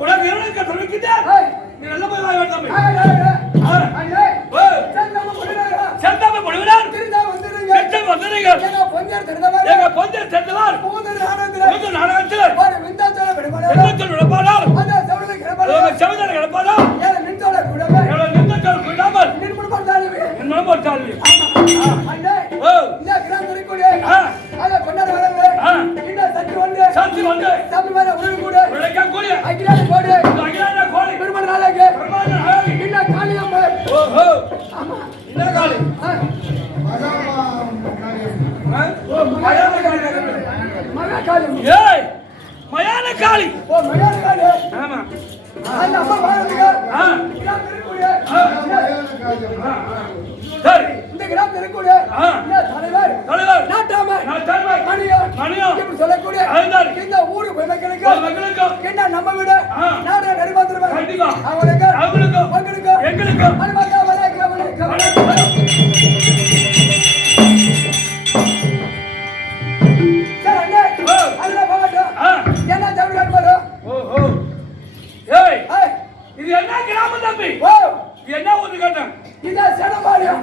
உனக்கு இருக்க சொல்லிக்கிட்டேன் நீ நல்ல போய் வாய் தம்பி செந்தாம பொழுவினார் செத்தம் வந்துருங்க எங்க பொஞ்சர் செத்தவார் நாடகத்தில் விடப்பாடால் செவதல் கிடப்பாடால் நின்றோட விடாமல் என் மனம் போட்டாள் சக்தி வந்து கூடிய கோழி பெருமாள் நாளைக்கு ஓஹோ என்ன காளி மயான காளி ஆமா சரி இந்த கிராமத்தில் இருக்கக்கூடிய தலைவர் நாட்டாமை மணியம் சொல்லக்கூடிய இந்த ஊரு மக்களுக்கு என்ன நம்ம விட நாடு நெருமாந்திருவாங்க அவங்களுக்கு எங்களுக்கு என்ன தமிழ் வரும் இது என்ன கிராமம் தம்பி என்ன ஊரு கேட்டேன் இத செடபாடியா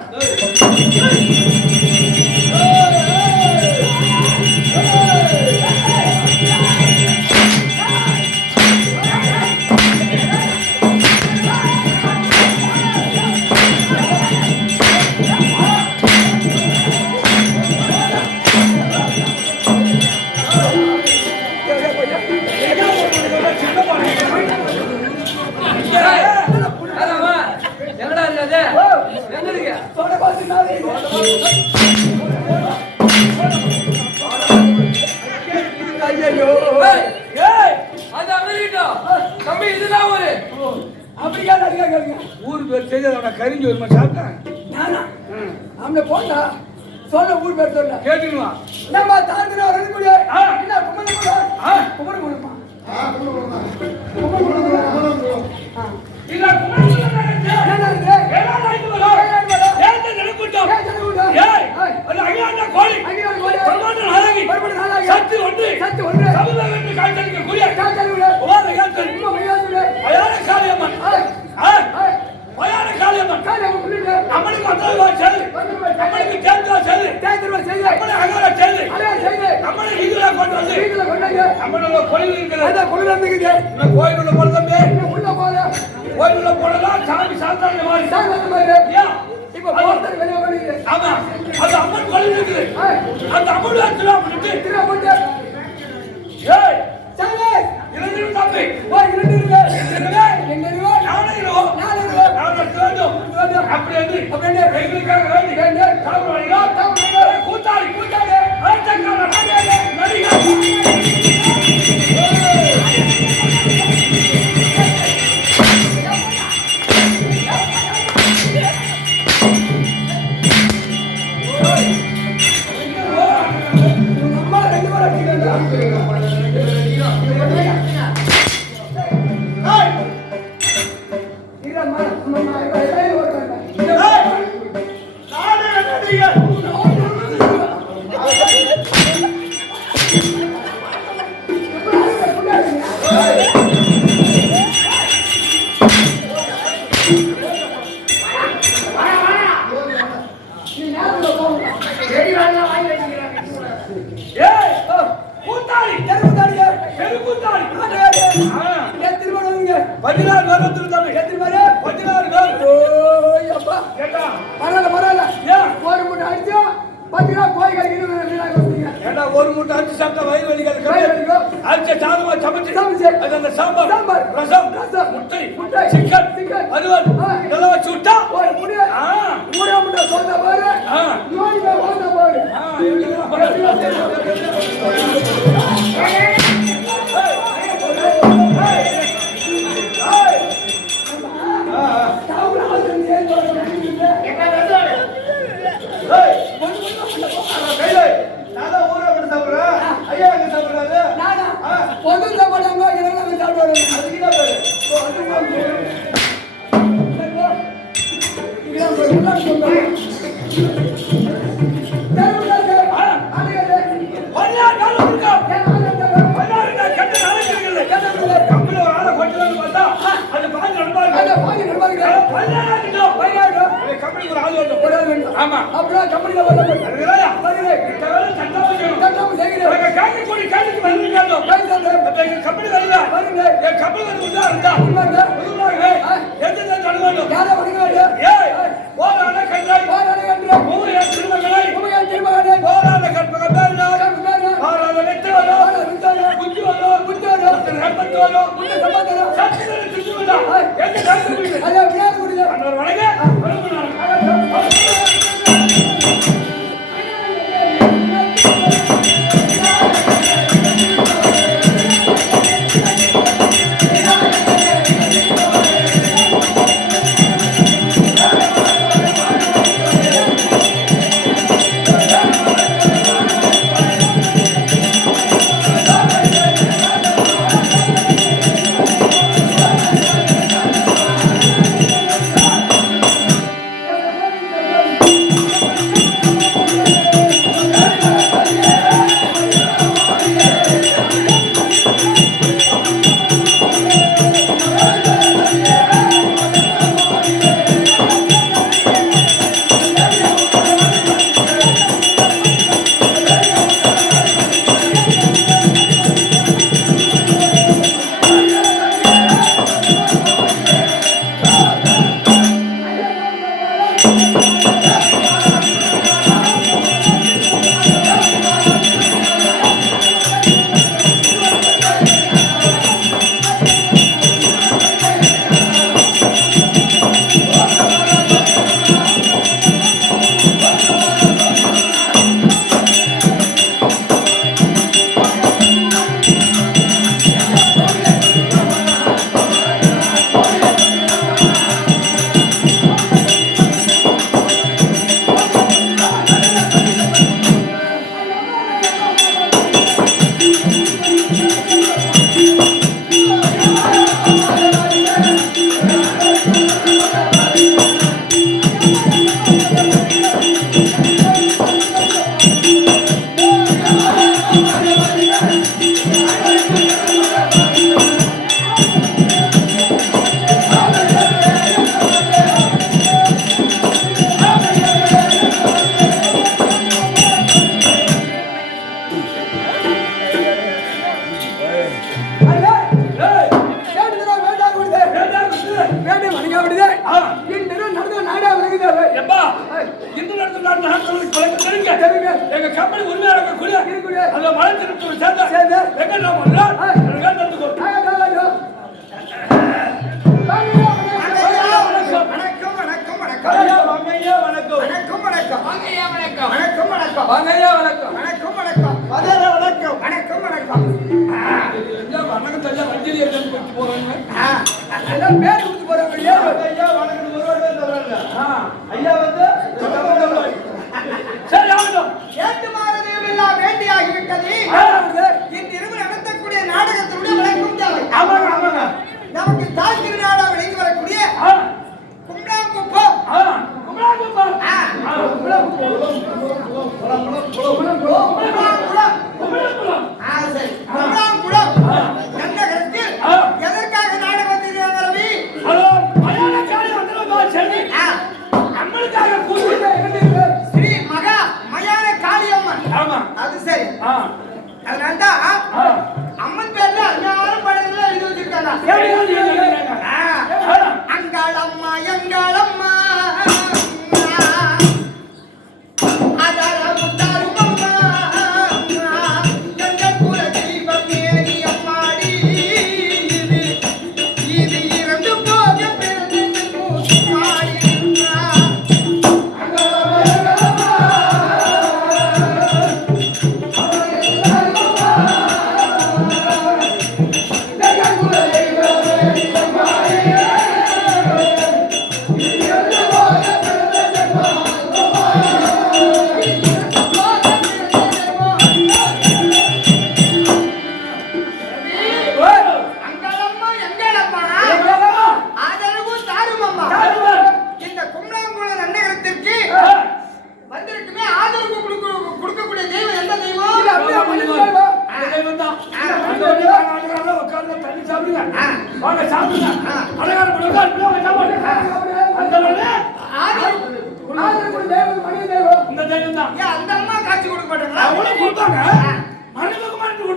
ஊர் பேர் தெரியாத கரிஞ்சு வருமா சாப்பிட்டேன் போட்டா சொல்ல ஊர் பேர் சொல்ல கேட்டுங்களா நம்ம தாழ்ந்து வரக்கூடிய கோயிலுள்ள போனதே கோயிலுள்ள போனதான் சாமி சாந்தாங்க மாதிரி இப்ப ஆமா அது அம்மன் கோயில் இருக்குது அந்த அம்மன் திருவிழா தம்பி அப்படி எங்களுக்காக கூத்தாடி கூத்தாடி ஒரு மூட்டை அரிசி சாப்பிட்டா வயிறு வலிக்காது அரிசி சாதமா சமைச்சு அந்த சாம்பார் ரசம் முட்டை சிக்கன் அறுவல் இதெல்லாம் வச்சு விட்டா முட்டை சொந்த பாரு ஆமா. அப்படியே கம்பெனில வரல. அதுலயா? வருவே. தட்டாம செய்கிறேன். எங்க காக்கி கூடி காலிக்கு வந்துட்டோம். அப்ப எங்க கம்பெனி வரல. வருங்க. என் கம்பெனி வந்து உண்டா இருந்தா. உண்மைங்க. எந்த தடுவானோ? யார வரீங்க? ஏய். போறான கண்டாய். மூணு ஏன் திருமகனை. போறான கற்பகத்தானா. போறான வெட்டவரோ. குஞ்சு வரோ. ஹெல்மெட் வரோ. சத்தியத்துல திருச்சுடா. எங்க காக்கி அத விளையாட முடியல. அண்ணா வணங்க. எங்க கம்பெனி உரிமையாளர்கள் குழு அந்த மலை திருத்தூர் சேர்ந்த வெங்கட் ராமன் நமக்கு தாய் திருநாளா விளங்கி வரக்கூடிய கும்பலாங்குப்பம் நன்னகரத்தில் எதற்காக நாடகம் வந்திருக்கிறார் ரவி?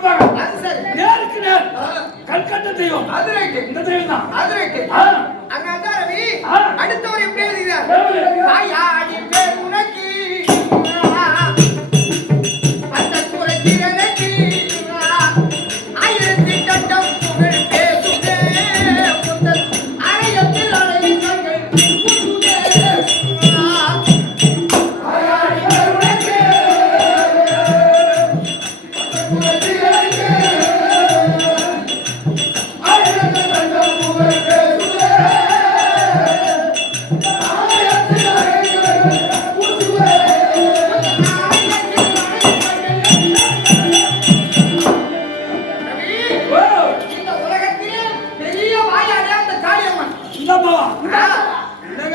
கொடுப்பாங்க. அது சரி. நேருக்கு நேர் கல்கட்ட தெய்வம். அது ரைட். இந்த தெய்வம் தான். அது ரைட். அதனால தான் ரவி அடுத்தவர் எப்படி எழுதுகிறார்? வாயாடி பேர் உனக்கு அந்த குறைக்கிறனக்கு ஆயிரத்தி தட்டம் புகழ் பேசுதே உந்தன் அணையத்தில் அணையங்கள் புதுதே வாயாடி பேர் உனக்கு ஆயிரத்தி தட்டம் புகழ் பேசுதே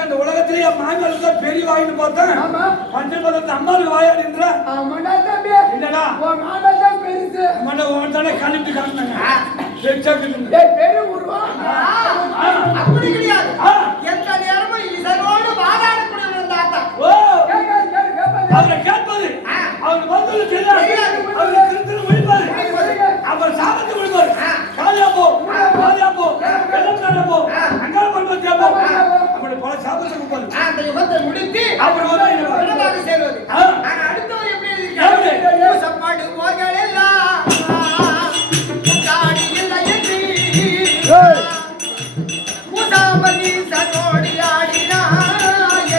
அந்த உலகத்திலேயே மாங்கல் தான் பெரிய வாயின்னு பார்த்தேன். பஞ்சபதத்து அம்மாவுக்கு வாயாடுன்ற இல்லடா மண்டை கழிட்டு காமினாங்க. அப்படி கிடையாது. எந்த நேரமும் இதனோடு வாதாடக்கூடிய தாத்தா. அவரை கேட்பது அவர் பதில் தெரியாது. அவர் திருத்தல் முடிப்பாரு. அவர் சாபத்தை முடிப்பாரு. காலியா போ வெள்ளம் போ அங்கால பண்ணுவது கேப்போ அப்படி பல சாபத்தை கொடுப்பாரு. அந்த யுகத்தை முடித்து அப்புறம் வந்து சேர்வது. ஆனா அடுத்தவர் எப்படி எழுதியிருக்காரு? சப்பாடு போர்கள் எல்லாம் தாடி இல்லை என்று பூசாமணி சனோடி ஆடினா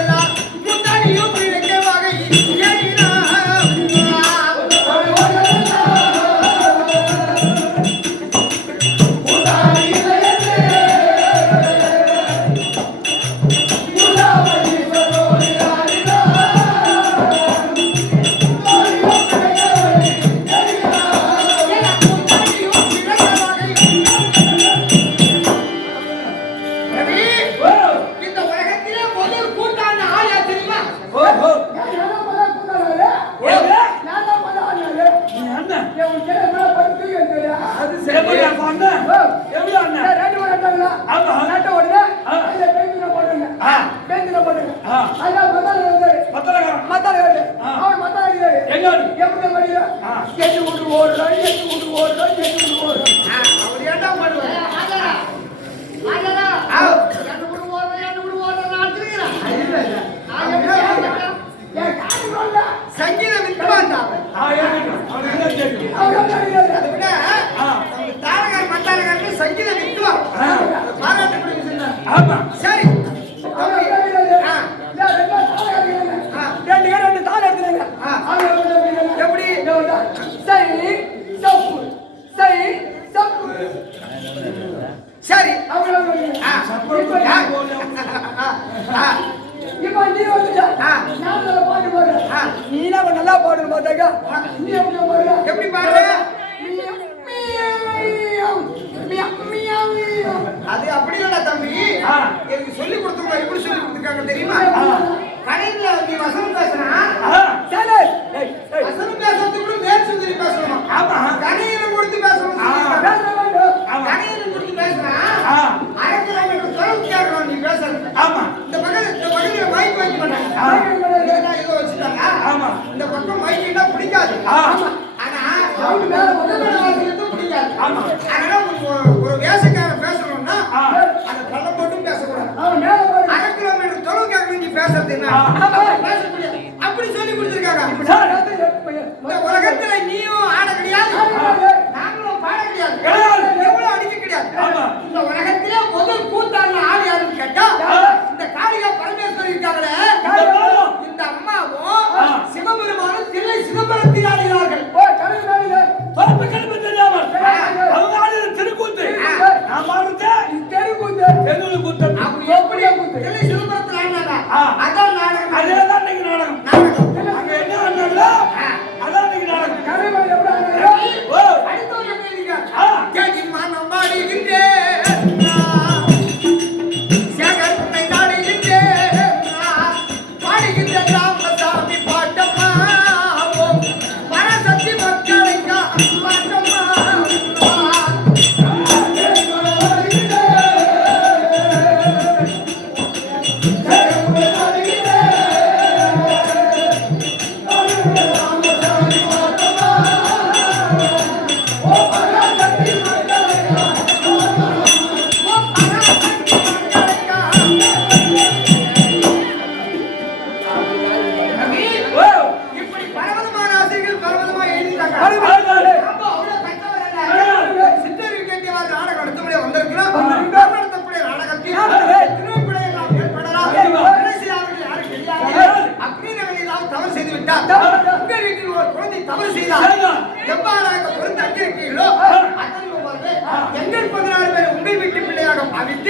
எல்லாம் முத்தடியும் பிழைக்க வகை ஏறினா சங்கீத வித்வான் தாரகர் மத்தாரகர் சங்கீத வித்வான் பாராட்டக்கூடிய சரி எப்படி சரி இப்ப நீ வந்து பாட்டு பாடு. நீ நல்லா பாடணும் பார்த்தாக்கா. நீ எப்படி பாரு? அது அப்படி இல்லடா தம்பி. எனக்கு சொல்லி கொடுத்தவங்க எப்படி சொல்லி கொடுத்துருக்காங்க தெரியுமா? கடையில நீ வசனம் பேசுனா வசனம் பேசுறதுக்கு மேல் சுந்தரி பேசணும். கடையில கொடுத்து பேசணும். கடையில கொடுத்து பேசுனா அரசியல் தொடர்ந்து கேட்கணும் நீ பேசுறது. இந்த பக்கத்துல மைக் வைக்க மாட்டாங்க. ஏதோ வச்சுட்டாங்க. இந்த பக்கம் மைக் பிடிக்காது. ஆனா பிடிக்காது. அதனால ஒரு வேஷக்காரன் பேசணும்னா அந்த பள்ளம் போட்டும் பேசக்கூடாது. 1/2 கிலோமீட்டர் தொலைவு கேட்க நீ பேசுறது பேச முடியாது. அப்படி சொல்லி கொடுத்துருக்காங்க. இந்த உலகத்துல நீயும் ஆட கிடையாது, நாங்களும் பாட கிடையாது, எவ்வளவு அடிக்க கிடையாது. இந்த உலகத்திலே முதல் கூத்தாடின ஆள் யாருன்னு கேட்டா இந்த காளிகா பரமேஸ்வரி இருக்காங்களே, இந்த அம்மாவும் சிவபெருமானும் தில்லை சிதம்பரத்தில் ஆடுகிறார்கள். திருக்கூத்து நான் பாடுறது தெருக்கூத்து எப்படி தில்லை சிதம்பரத்தில் ஆடினாங்க. அதான் நாடகம். அதேதான் இன்னைக்கு நாடகம். அங்க என்ன ஆடினாங்களோ அதான் இன்னைக்கு நாடகம்.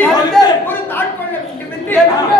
சொல்லி ஒரு தாட்கொள்ள வேண்டும் என்று